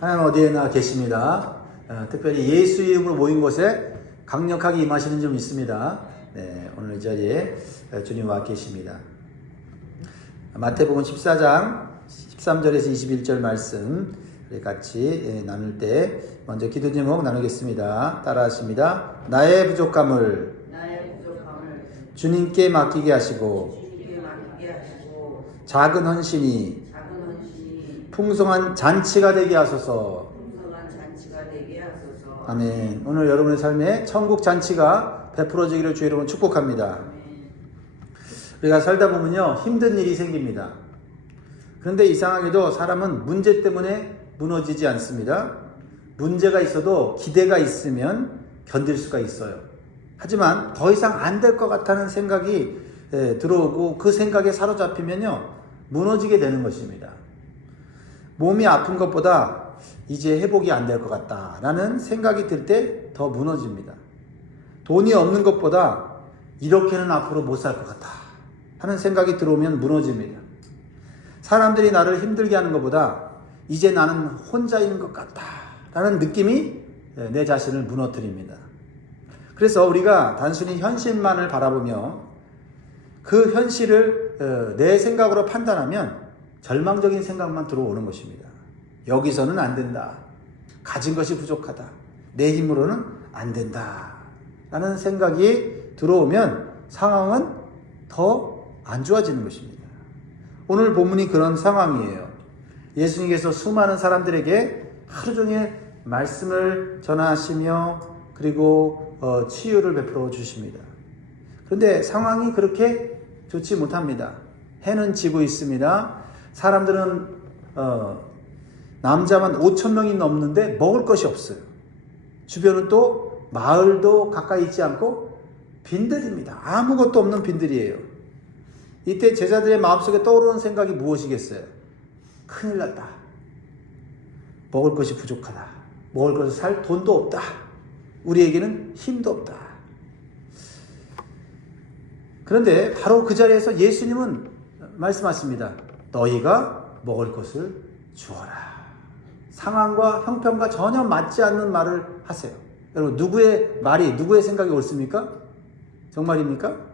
하나님 어디에나 계십니다. 특별히 예수 이름으로 모인 곳에 강력하게 임하시는 점 있습니다. 네, 오늘 이 자리에 주님 와 계십니다. 마태복음 14장 13절에서 21절 말씀 같이 나눌 때 먼저 기도 제목 나누겠습니다. 따라 하십니다. 나의 부족함을 주님께 맡기게 하시고 작은 헌신이 풍성한 잔치가 되게 하소서. 아멘. 오늘 여러분의 삶에 천국 잔치가 베풀어지기를 주의 이름으로 축복합니다. 우리가 살다 보면요, 힘든 일이 생깁니다. 그런데 이상하게도 사람은 문제 때문에 무너지지 않습니다. 문제가 있어도 기대가 있으면 견딜 수가 있어요. 하지만 더 이상 안 될 것 같다는 생각이 들어오고 그 생각에 사로잡히면요, 무너지게 되는 것입니다. 몸이 아픈 것보다 이제 회복이 안 될 것 같다라는 생각이 들 때 더 무너집니다. 돈이 없는 것보다 이렇게는 앞으로 못 살 것 같다 하는 생각이 들어오면 무너집니다. 사람들이 나를 힘들게 하는 것보다 이제 나는 혼자 있는 것 같다라는 느낌이 내 자신을 무너뜨립니다. 그래서 우리가 단순히 현실만을 바라보며 그 현실을 내 생각으로 판단하면 절망적인 생각만 들어오는 것입니다. 여기서는 안 된다. 가진 것이 부족하다. 내 힘으로는 안 된다. 라는 생각이 들어오면 상황은 더 안 좋아지는 것입니다. 오늘 본문이 그런 상황이에요. 예수님께서 수많은 사람들에게 하루 종일 말씀을 전하시며 그리고 치유를 베풀어 주십니다. 그런데 상황이 그렇게 좋지 못합니다. 해는 지고 있습니다. 사람들은 남자만 5,000명이 넘는데 먹을 것이 없어요. 주변은 또 마을도 가까이 있지 않고 빈들입니다. 아무것도 없는 빈들이에요. 이때 제자들의 마음속에 떠오르는 생각이 무엇이겠어요? 큰일 났다. 먹을 것이 부족하다. 먹을 것을 살 돈도 없다. 우리에게는 힘도 없다. 그런데 바로 그 자리에서 예수님은 말씀하십니다. 너희가 먹을 것을 주어라. 상황과 형편과 전혀 맞지 않는 말을 하세요. 여러분, 누구의 말이, 누구의 생각이 옳습니까? 정말입니까?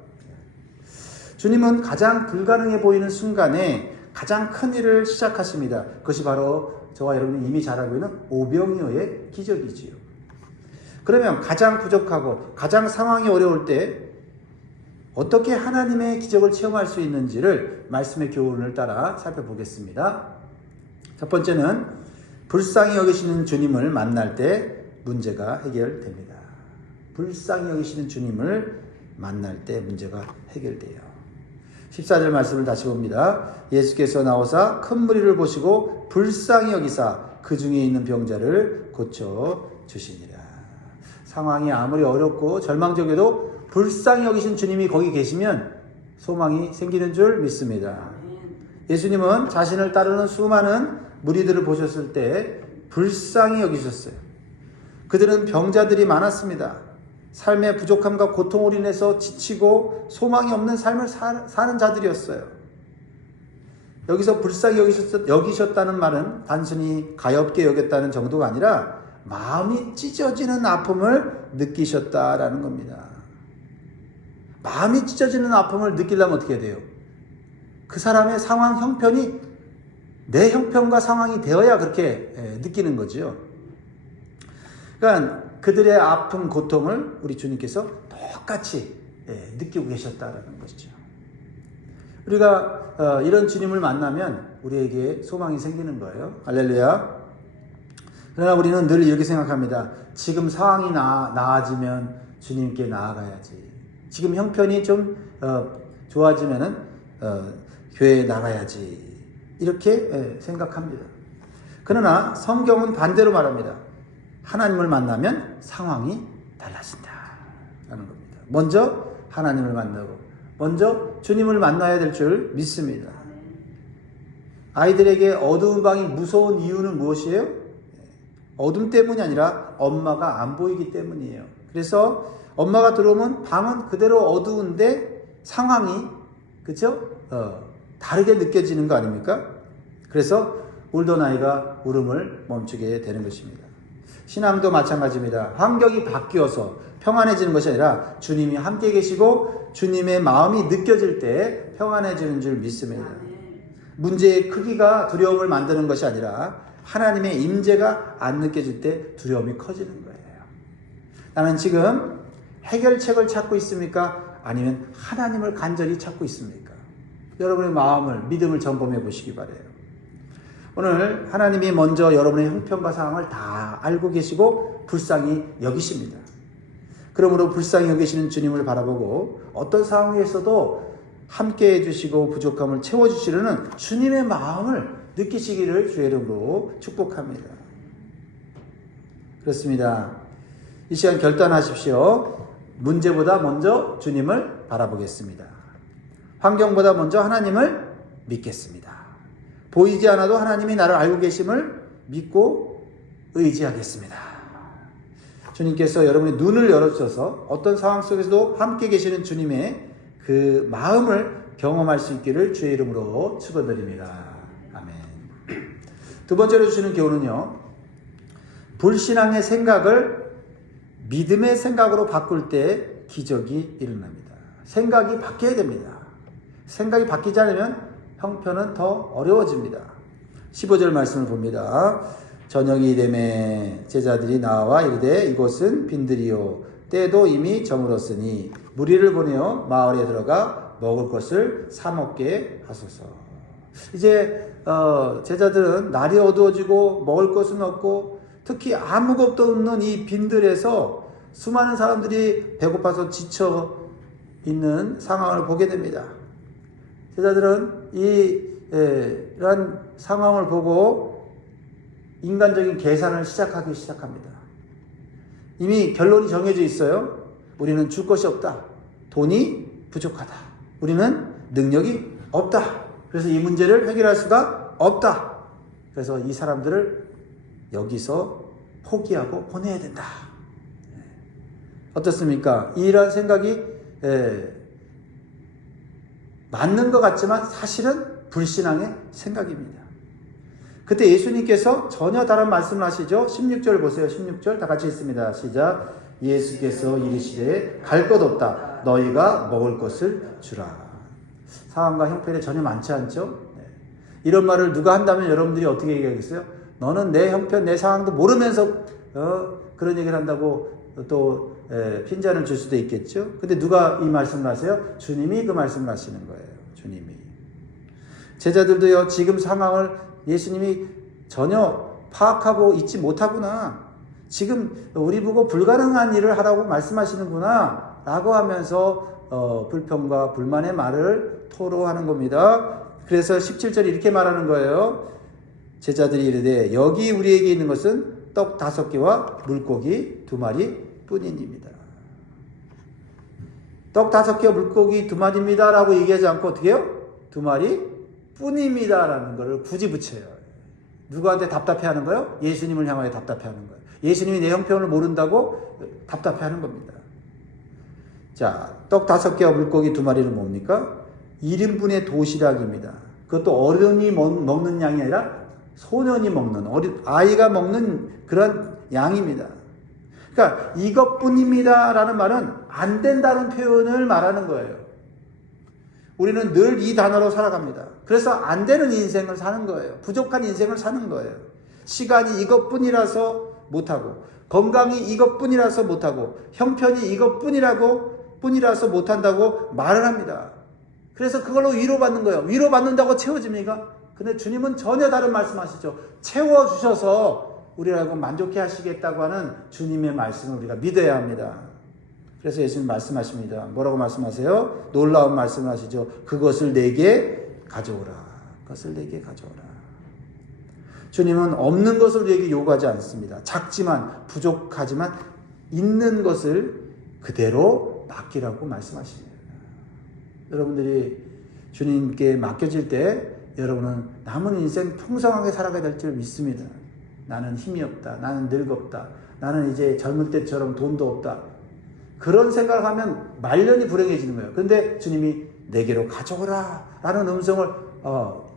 주님은 가장 불가능해 보이는 순간에 가장 큰 일을 시작하십니다. 그것이 바로 저와 여러분이 이미 잘 알고 있는 오병이어의 기적이지요. 그러면 가장 부족하고 가장 상황이 어려울 때 어떻게 하나님의 기적을 체험할 수 있는지를 말씀의 교훈을 따라 살펴보겠습니다. 첫 번째는 불쌍히 여기시는 주님을 만날 때 문제가 해결됩니다. 불쌍히 여기시는 주님을 만날 때 문제가 해결돼요. 14절 말씀을 다시 봅니다. 예수께서 나오사 큰 무리를 보시고 불쌍히 여기사 그 중에 있는 병자를 고쳐 주시니라. 상황이 아무리 어렵고 절망적에도 불쌍히 여기신 주님이 거기 계시면 소망이 생기는 줄 믿습니다. 예수님은 자신을 따르는 수많은 무리들을 보셨을 때 불쌍히 여기셨어요. 그들은 병자들이 많았습니다. 삶의 부족함과 고통으로 인해서 지치고 소망이 없는 삶을 사는 자들이었어요. 여기서 불쌍히 여기셨다는 말은 단순히 가엾게 여겼다는 정도가 아니라 마음이 찢어지는 아픔을 느끼셨다라는 겁니다. 마음이 찢어지는 아픔을 느끼려면 어떻게 돼요? 그 사람의 상황 형편이 내 형편과 상황이 되어야 그렇게 느끼는 거죠. 그러니까 그들의 아픔, 고통을 우리 주님께서 똑같이 느끼고 계셨다라는 것이죠. 우리가 이런 주님을 만나면 우리에게 소망이 생기는 거예요. 할렐루야. 그러나 우리는 늘 이렇게 생각합니다. 지금 상황이 나아지면 주님께 나아가야지. 지금 형편이 좀 좋아지면은 교회에 나가야지. 이렇게 생각합니다. 그러나 성경은 반대로 말합니다. 하나님을 만나면 상황이 달라진다라는 겁니다. 먼저 하나님을 만나고 먼저 주님을 만나야 될 줄 믿습니다. 아이들에게 어두운 방이 무서운 이유는 무엇이에요? 어둠 때문이 아니라 엄마가 안 보이기 때문이에요. 그래서 엄마가 들어오면 방은 그대로 어두운데 상황이 그렇죠? 다르게 느껴지는 거 아닙니까? 그래서 울던 아이가 울음을 멈추게 되는 것입니다. 신앙도 마찬가지입니다. 환경이 바뀌어서 평안해지는 것이 아니라 주님이 함께 계시고 주님의 마음이 느껴질 때 평안해지는 줄 믿습니다. 문제의 크기가 두려움을 만드는 것이 아니라 하나님의 임재가 안 느껴질 때 두려움이 커지는 거예요. 나는 지금 해결책을 찾고 있습니까? 아니면 하나님을 간절히 찾고 있습니까? 여러분의 마음을, 믿음을 점검해 보시기 바라요. 오늘 하나님이 먼저 여러분의 형편과 상황을 다 알고 계시고 불쌍히 여기십니다. 그러므로 불쌍히 여기시는 주님을 바라보고 어떤 상황에서도 함께 해주시고 부족함을 채워주시려는 주님의 마음을 느끼시기를 주의 이름으로 축복합니다. 그렇습니다. 이 시간 결단하십시오. 문제보다 먼저 주님을 바라보겠습니다. 환경보다 먼저 하나님을 믿겠습니다. 보이지 않아도 하나님이 나를 알고 계심을 믿고 의지하겠습니다. 주님께서 여러분의 눈을 열어주셔서 어떤 상황 속에서도 함께 계시는 주님의 그 마음을 경험할 수 있기를 주의 이름으로 축원드립니다. 아멘. 두 번째로 주시는 교훈은요. 불신앙의 생각을 믿음의 생각으로 바꿀 때 기적이 일어납니다. 생각이 바뀌어야 됩니다. 생각이 바뀌지 않으면 형편은 더 어려워집니다. 15절 말씀을 봅니다. 저녁이 되매 제자들이 나와 이르되 이곳은 빈들이요 때도 이미 저물었으니 무리를 보내어 마을에 들어가 먹을 것을 사 먹게 하소서. 이제 제자들은 날이 어두워지고 먹을 것은 없고 특히 아무것도 없는 이 빈들에서 수많은 사람들이 배고파서 지쳐 있는 상황을 보게 됩니다. 제자들은 이런 상황을 보고 인간적인 계산을 시작하기 시작합니다. 이미 결론이 정해져 있어요. 우리는 줄 것이 없다. 돈이 부족하다. 우리는 능력이 없다. 그래서 이 문제를 해결할 수가 없다. 그래서 이 사람들을 여기서 포기하고 보내야 된다. 어떻습니까? 이런 생각이 맞는 것 같지만 사실은 불신앙의 생각입니다. 그때 예수님께서 전혀 다른 말씀을 하시죠. 16절 보세요. 16절 다 같이 읽습니다. 시작. 예수께서 이르시되 갈 것 없다. 너희가 먹을 것을 주라. 상황과 형편에 전혀 많지 않죠. 이런 말을 누가 한다면 여러분들이 어떻게 얘기하겠어요? 너는 내 형편, 내 상황도 모르면서 그런 얘기를 한다고 또 핀잔을 줄 수도 있겠죠. 근데 누가 이 말씀을 하세요? 주님이 그 말씀을 하시는 거예요. 주님이. 제자들도요, 지금 상황을 예수님이 전혀 파악하고 있지 못하구나. 지금 우리 보고 불가능한 일을 하라고 말씀하시는구나. 라고 하면서 불평과 불만의 말을 토로하는 겁니다. 그래서 17절에 이렇게 말하는 거예요. 제자들이 이르되 여기 우리에게 있는 것은 떡 5개와 물고기 2마리 뿐입니다. 떡 5개와 물고기 2마리입니다 라고 얘기하지 않고 어떻게 해요? 2마리 뿐입니다 라는 것을 굳이 붙여요. 누구한테 답답해하는 거예요? 예수님을 향하여 답답해하는 거예요. 예수님이 내 형편을 모른다고 답답해하는 겁니다. 자, 떡 5개와 물고기 2마리는 뭡니까? 1인분의 도시락입니다. 그것도 어른이 먹는 양이 아니라 소년이 먹는, 아이가 먹는 그런 양입니다. 그러니까 이것뿐입니다 라는 말은 안 된다는 표현을 말하는 거예요. 우리는 늘 이 단어로 살아갑니다. 그래서 안 되는 인생을 사는 거예요. 부족한 인생을 사는 거예요. 시간이 이것뿐이라서 못하고, 건강이 이것뿐이라서 못하고, 형편이 이것뿐이라서 못한다고 말을 합니다. 그래서 그걸로 위로받는 거예요. 위로받는다고 채워집니까? 근데 주님은 전혀 다른 말씀하시죠. 채워주셔서 우리라고 만족해 하시겠다고 하는 주님의 말씀을 우리가 믿어야 합니다. 그래서 예수님 말씀하십니다. 뭐라고 말씀하세요? 놀라운 말씀을 하시죠. 그것을 내게 가져오라. 그것을 내게 가져오라. 주님은 없는 것을 우리에게 요구하지 않습니다. 작지만 부족하지만 있는 것을 그대로 맡기라고 말씀하십니다. 여러분들이 주님께 맡겨질 때 여러분은 남은 인생 풍성하게 살아가야 될 줄 믿습니다. 나는 힘이 없다. 나는 늙었다. 나는 이제 젊을 때처럼 돈도 없다. 그런 생각을 하면 말년이 불행해지는 거예요. 그런데 주님이 내게로 가져오라 라는 음성을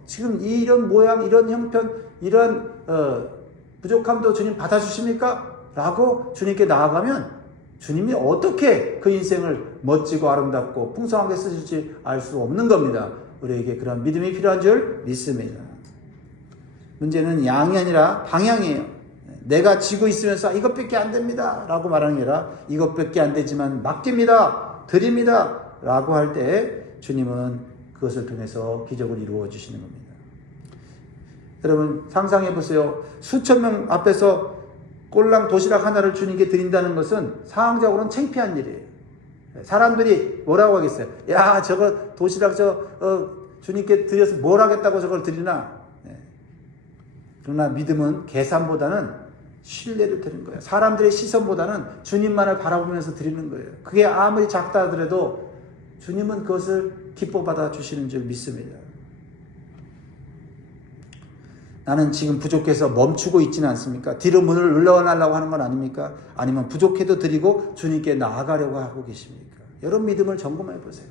지금 이런 모양, 이런 형편, 이런 부족함도 주님 받아주십니까? 라고 주님께 나아가면 주님이 어떻게 그 인생을 멋지고 아름답고 풍성하게 쓰실지 알 수 없는 겁니다. 우리에게 그런 믿음이 필요한 줄 믿습니다. 문제는 양이 아니라 방향이에요. 내가 쥐고 있으면서 이것밖에 안 됩니다 라고 말하는 게 아니라 이것밖에 안 되지만 맡깁니다, 드립니다 라고 할 때 주님은 그것을 통해서 기적을 이루어 주시는 겁니다. 여러분 상상해 보세요. 수천 명 앞에서 꼴랑 도시락 하나를 주님께 드린다는 것은 상황적으로는 창피한 일이에요. 사람들이 뭐라고 하겠어요? 야, 저거 도시락 주님께 드려서 뭘 하겠다고 저걸 드리나? 그러나 믿음은 계산보다는 신뢰를 드리는 거예요. 사람들의 시선보다는 주님만을 바라보면서 드리는 거예요. 그게 아무리 작다 하더라도 주님은 그것을 기뻐 받아 주시는 줄 믿습니다. 나는 지금 부족해서 멈추고 있지는 않습니까? 뒤로 문을 눌러놔려고 하는 건 아닙니까? 아니면 부족해도 드리고 주님께 나아가려고 하고 계십니까? 여러분 믿음을 점검해 보세요.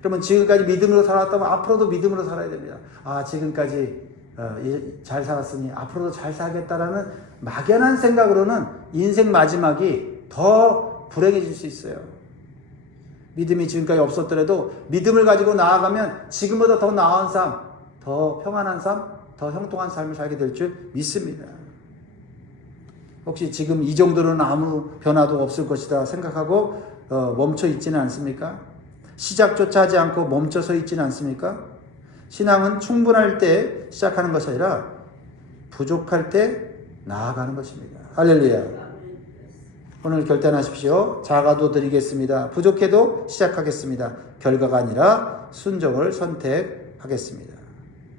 그러면 지금까지 믿음으로 살았다면 앞으로도 믿음으로 살아야 됩니다. 아, 지금까지 잘 살았으니 앞으로도 잘 살겠다라는 막연한 생각으로는 인생 마지막이 더 불행해질 수 있어요. 믿음이 지금까지 없었더라도 믿음을 가지고 나아가면 지금보다 더 나은 삶, 더 평안한 삶, 더 형통한 삶을 살게 될 줄 믿습니다. 혹시 지금 이 정도로는 아무 변화도 없을 것이다 생각하고 멈춰 있지는 않습니까? 시작조차 하지 않고 멈춰서 있지는 않습니까? 신앙은 충분할 때 시작하는 것이 아니라 부족할 때 나아가는 것입니다. 할렐루야. 오늘 결단하십시오. 작아도 드리겠습니다. 부족해도 시작하겠습니다. 결과가 아니라 순종을 선택하겠습니다.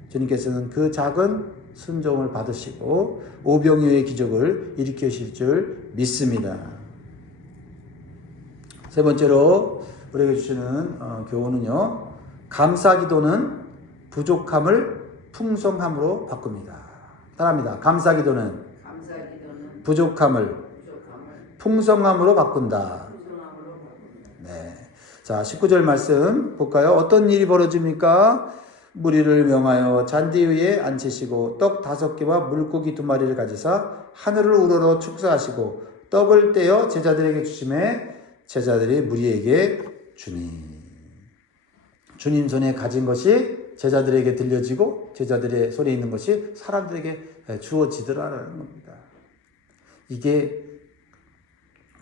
주님께서는 그 작은 순종을 받으시고 오병이어의 기적을 일으키실 줄 믿습니다. 세 번째로 우리에게 주시는 교훈은요. 감사기도는 부족함을 풍성함으로 바꿉니다. 따라합니다. 감사기도는 부족함을 풍성함으로 바꾼다. 네. 자, 19절 말씀 볼까요? 어떤 일이 벌어집니까? 무리를 명하여 잔디 위에 앉히시고 떡 5개와 물고기 2마리를 가지사 하늘을 우러러 축사하시고 떡을 떼어 제자들에게 주심에 제자들이 무리에게 주니. 주님 손에 가진 것이 제자들에게 들려지고 제자들의 손에 있는 것이 사람들에게 주어지더라라는 겁니다. 이게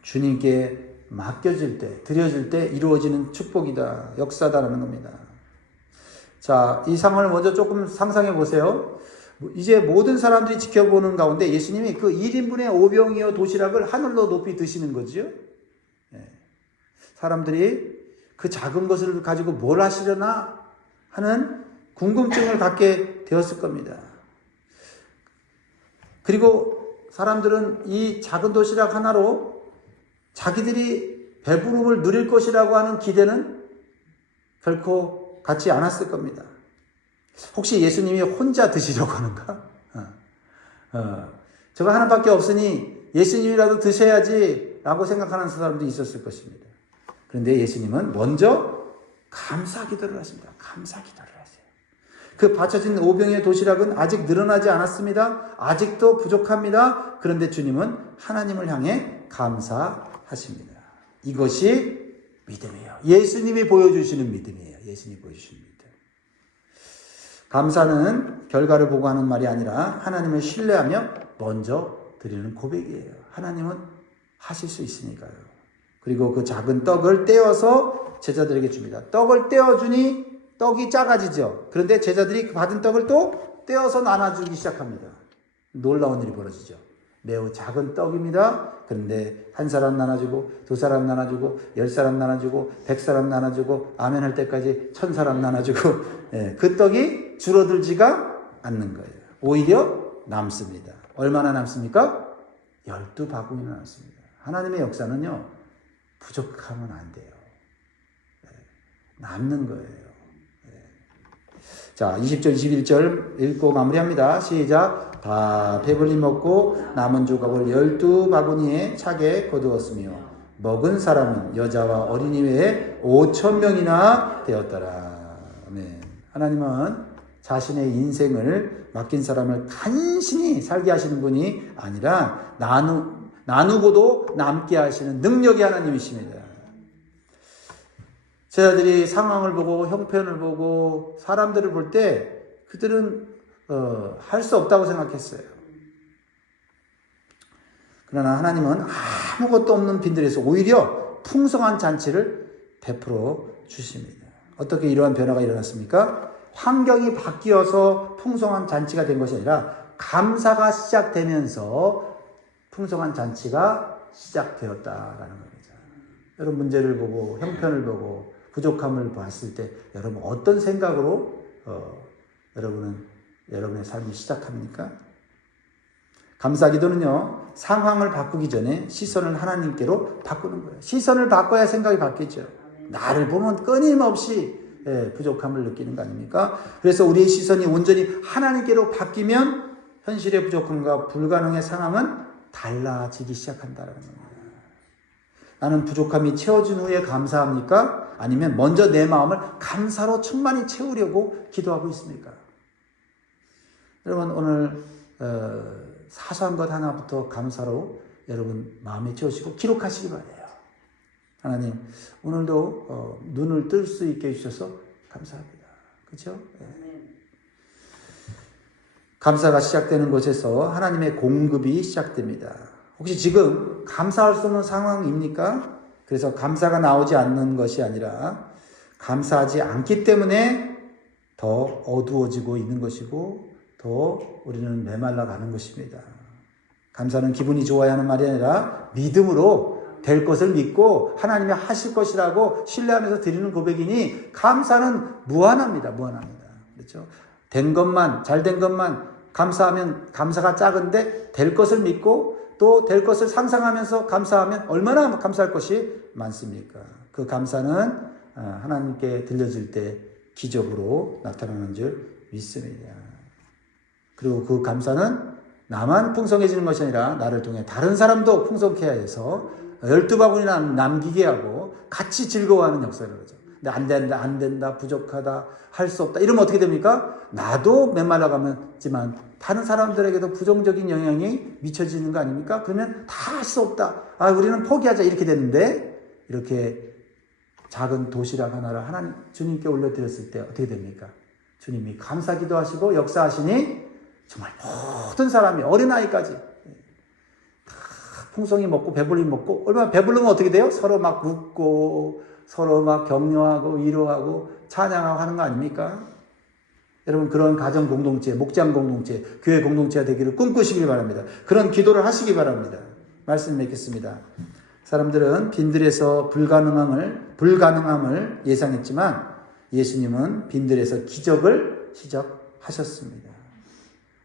주님께 맡겨질 때, 드려질 때 이루어지는 축복이다, 역사다라는 겁니다. 자, 이 상황을 먼저 조금 상상해 보세요. 이제 모든 사람들이 지켜보는 가운데 예수님이 그 1인분의 오병이어 도시락을 하늘로 높이 드시는 거죠. 사람들이 그 작은 것을 가지고 뭘 하시려나 하는 궁금증을 갖게 되었을 겁니다. 그리고 사람들은 이 작은 도시락 하나로 자기들이 배부름을 누릴 것이라고 하는 기대는 결코 갖지 않았을 겁니다. 혹시 예수님이 혼자 드시려고 하는가? 저거 하나밖에 없으니 예수님이라도 드셔야지 라고 생각하는 사람도 있었을 것입니다. 그런데 예수님은 먼저 감사 기도를 하십니다. 감사 기도를 하세요. 그 받쳐진 오병이어 도시락은 아직 늘어나지 않았습니다. 아직도 부족합니다. 그런데 주님은 하나님을 향해 감사하십니다. 이것이 믿음이에요. 예수님이 보여주시는 믿음이에요. 예수님이 보여주시는 믿음. 감사는 결과를 보고 하는 말이 아니라 하나님을 신뢰하며 먼저 드리는 고백이에요. 하나님은 하실 수 있으니까요. 그리고 그 작은 떡을 떼어서 제자들에게 줍니다. 떡을 떼어주니 떡이 작아지죠. 그런데 제자들이 받은 떡을 또 떼어서 나눠주기 시작합니다. 놀라운 일이 벌어지죠. 매우 작은 떡입니다. 그런데 한 사람 나눠주고, 2사람 나눠주고, 10사람 나눠주고, 100사람 나눠주고, 아멘 할 때까지 1000사람 나눠주고, 그 떡이 줄어들지가 않는 거예요. 오히려 남습니다. 얼마나 남습니까? 12바구니나 남습니다. 하나님의 역사는요, 부족하면 안 돼요. 남는 거예요. 자, 20절, 21절 읽고 마무리합니다. 시작. 다 배불리 먹고 남은 조각을 12바구니에 차게 거두었으며 먹은 사람은 여자와 어린이 외에 5,000명이나 되었더라. 아멘. 하나님은 자신의 인생을 맡긴 사람을 간신히 살게 하시는 분이 아니라 나누고도 남게 하시는 능력의 하나님이십니다. 제자들이 상황을 보고 형편을 보고 사람들을 볼 때 그들은 할 수 없다고 생각했어요. 그러나 하나님은 아무것도 없는 빈들에서 오히려 풍성한 잔치를 베풀어 주십니다. 어떻게 이러한 변화가 일어났습니까? 환경이 바뀌어서 풍성한 잔치가 된 것이 아니라 감사가 시작되면서 풍성한 잔치가 시작되었다라는 겁니다. 여러분 문제를 보고 형편을 보고 부족함을 봤을 때 여러분 어떤 생각으로 여러분의 삶이 시작합니까? 감사 기도는요, 상황을 바꾸기 전에 시선을 하나님께로 바꾸는 거예요. 시선을 바꿔야 생각이 바뀌죠. 나를 보면 끊임없이 부족함을 느끼는 거 아닙니까? 그래서 우리의 시선이 온전히 하나님께로 바뀌면 현실의 부족함과 불가능의 상황은 달라지기 시작한다는 겁니다. 나는 부족함이 채워진 후에 감사합니까? 아니면 먼저 내 마음을 감사로 충만히 채우려고 기도하고 있습니까? 여러분 오늘 사소한 것 하나부터 감사로 여러분 마음에 채우시고 기록하시기 바라요. 하나님 오늘도 눈을 뜰 수 있게 해주셔서 감사합니다. 그렇죠? 감사가 시작되는 곳에서 하나님의 공급이 시작됩니다. 혹시 지금 감사할 수 없는 상황입니까? 그래서 감사가 나오지 않는 것이 아니라 감사하지 않기 때문에 더 어두워지고 있는 것이고 더 우리는 메말라 가는 것입니다. 감사는 기분이 좋아야 하는 말이 아니라 믿음으로 될 것을 믿고 하나님이 하실 것이라고 신뢰하면서 드리는 고백이니 감사는 무한합니다. 그렇죠? 된 것만, 잘된 것만 감사하면 감사가 작은데 될 것을 믿고 또 될 것을 상상하면서 감사하면 얼마나 감사할 것이 많습니까? 그 감사는 하나님께 들려질 때 기적으로 나타나는 줄 믿습니다. 그리고 그 감사는 나만 풍성해지는 것이 아니라 나를 통해 다른 사람도 풍성케 해서 12바구니나 남기게 하고 같이 즐거워하는 역사를 하죠. 근데 안 된다, 부족하다, 할 수 없다 이러면 어떻게 됩니까? 나도 메말라가지만 다른 사람들에게도 부정적인 영향이 미쳐지는 거 아닙니까? 그러면 다 할 수 없다. 우리는 포기하자 이렇게 되는데 이렇게 작은 도시락 하나를 하나님 주님께 올려드렸을 때 어떻게 됩니까? 주님이 감사 기도하시고 역사하시니 정말 모든 사람이 어린아이까지 다 풍성히 먹고 배불리 먹고 얼마나 배부르면 어떻게 돼요? 서로 막 웃고 서로 막 격려하고 위로하고 찬양하고 하는 거 아닙니까? 여러분 그런 가정 공동체, 목장 공동체, 교회 공동체가 되기를 꿈꾸시길 바랍니다. 그런 기도를 하시기 바랍니다. 말씀 맺겠습니다. 사람들은 빈들에서 불가능함을 예상했지만 예수님은 빈들에서 기적을 시작하셨습니다.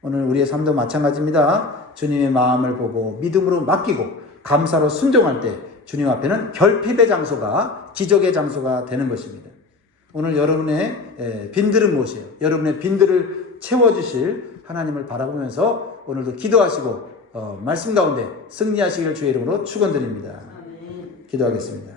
오늘 우리의 삶도 마찬가지입니다. 주님의 마음을 보고 믿음으로 맡기고 감사로 순종할 때 주님 앞에는 결핍의 장소가 기적의 장소가 되는 것입니다. 오늘 여러분의 빈들은 무엇이에요? 여러분의 빈들을 채워주실 하나님을 바라보면서 오늘도 기도하시고 말씀 가운데 승리하시기를 주의 이름으로 축원드립니다. 기도하겠습니다.